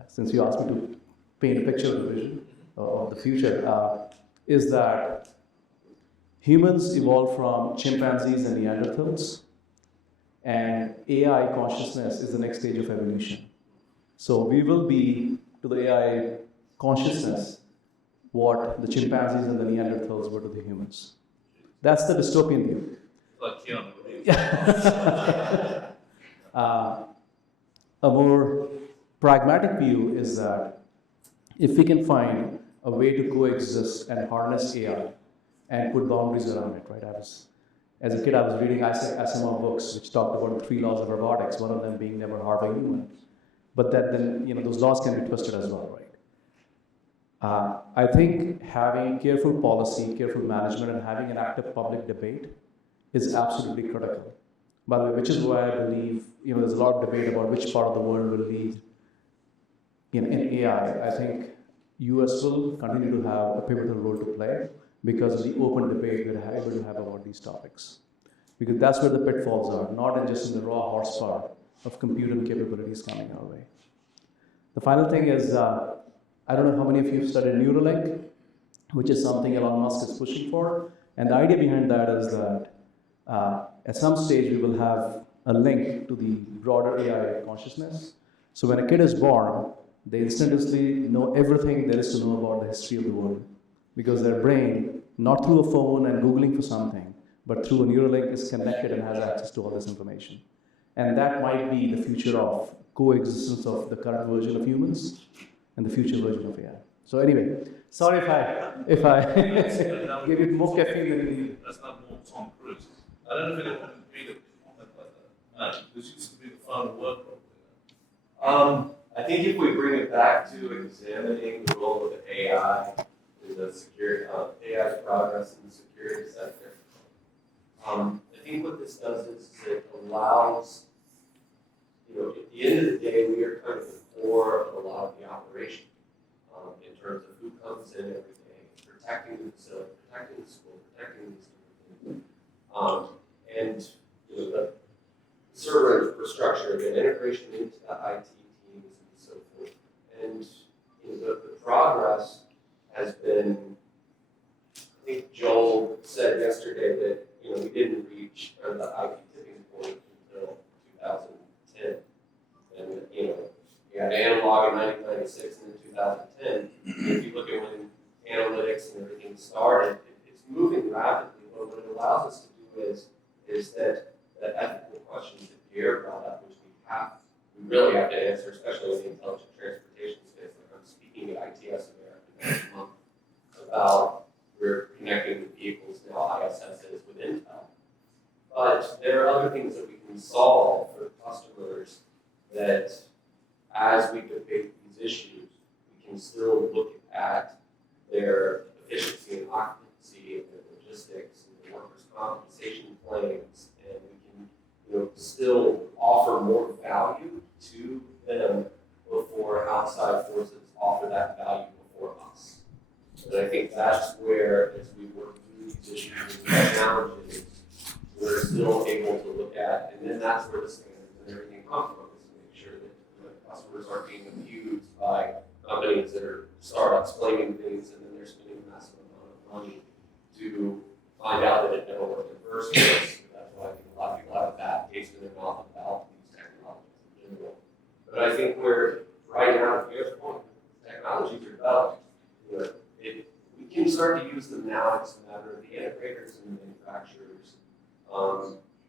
since you asked me to paint a picture of the vision of the future, is that humans evolved from chimpanzees and Neanderthals, and AI consciousness is the next stage of evolution. So we will be, to the AI consciousness, what the chimpanzees and the Neanderthals were to the humans. That's the dystopian view. Like Keanu Reeves. A more pragmatic view is that if we can find a way to coexist and harness AI and put boundaries around it, right? As a kid, I was reading ISC books which talked about the 3 laws of robotics, one of them being never harm a human. But then those laws can be twisted as well, right? I think having careful policy, careful management, and having an active public debate is absolutely critical. By the way, which is why I believe there's a lot of debate about which part of the world will lead in AI. I think US will continue to have a pivotal role to play because of the open debate we're able to have about these topics. because that's where the pitfalls are, not in just in the raw horsepower of compute and capabilities coming our way. The final thing is, I don't know how many of you have studied Neuralink, which is something Elon Musk is pushing for. And the idea behind that is that at some stage we will have a link to the broader AI consciousness. So when a kid is born, they instantaneously know everything there is to know about the history of the world. Because their brain, not through a phone and Googling for something, but through a Neuralink is connected and has access to all this information. And that might be the future of coexistence of the current version of humans and the future version of AI. So anyway, sorry if I give you more caffeine than you need. That's not more Tom Cruise. I don't know if anyone can read it like that. Man, this used to be the final word probably. I think if we bring it back to examining the role of AI in the security, AI's progress in the security sector, I think what this does is it allows, at the end of the day, we are kind of the core of a lot of the operation in terms of who comes in every day, protecting the facility, protecting the school, protecting these different things. And the server infrastructure, the integration into the IT teams and so forth. And the progress has been, I think Joel said yesterday that we didn't reach kind of the IT tipping point until 2010. And you had analog in 1996 and then 2010. And if you look at when analytics and everything started, it's moving rapidly. But what it allows us to do is that the ethical questions that Pierre brought up, which we really have to answer, especially in the intelligent transportation space. Like I'm speaking at ITS America next month about we're connecting the vehicles now ISS is with Intel. But there are other things that we can solve for customers that as we debate these issues, we can still look at their efficiency and occupancy and their logistics and their workers' compensation claims, and we can still offer more value to them before outside forces offer that value before us. And I think that's where, as we work through these issues and challenges, we're still able to look at, and then that's where the standards and everything come from, is to make sure that customers aren't being abused by companies that are startups claiming things and then they're spending a massive amount of money to find out that it never worked in the first place. That's why I think a lot of people have a bad taste in their mouth about these technologies in general. But I think we're right now, at Pierre's point, technologies are developed. We can start to use them now. It's a matter of the integrators and the manufacturers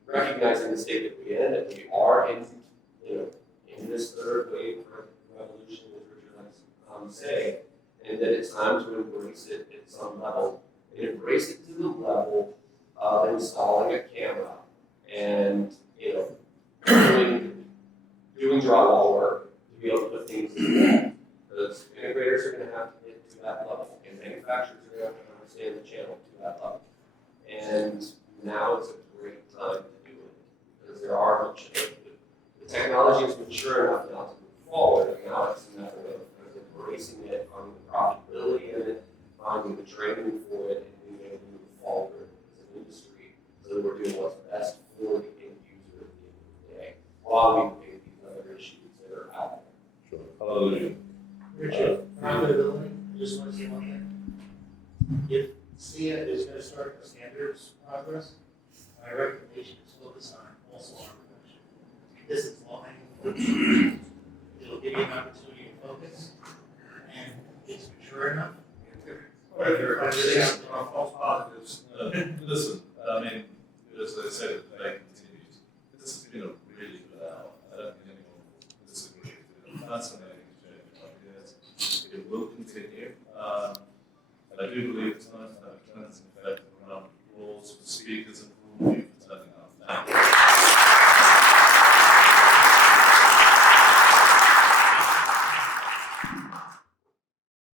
recognizing the state that we're in, that we are in this third wave revolution, as Richard likes to say, and that it's time to embrace it at some level. And embrace it to the level of installing a camera and doing drywall work to be able to put things in the wall. Because integrators are going to have to get to that level, and manufacturers are going to have to understand the channel to that level. And now is a great time to do it, because there are the technology is mature enough now to move forward, and now it's a matter of embracing it, finding the profitability in it, finding the training for it, and being able to move forward as an industry, so that we're doing what's best for the end user at the end of the day, while we debate these other issues that are out there. Hallelujah. Richard, profitability, I just want to say one thing. If SIA is going to start the standards progress, my recommendation is focus on also on production. This is low-hanging fruit. It'll give you an opportunity to focus, and it's mature enough. False positives. Listen, I mean, as I said, the debate continues. This has been a really good hour. I don't think anyone will disagree. It's been a fascinating exchange of ideas. It will continue. I do believe it's nice to have a cleansing effect around applause for speakers and for all of you for turning up.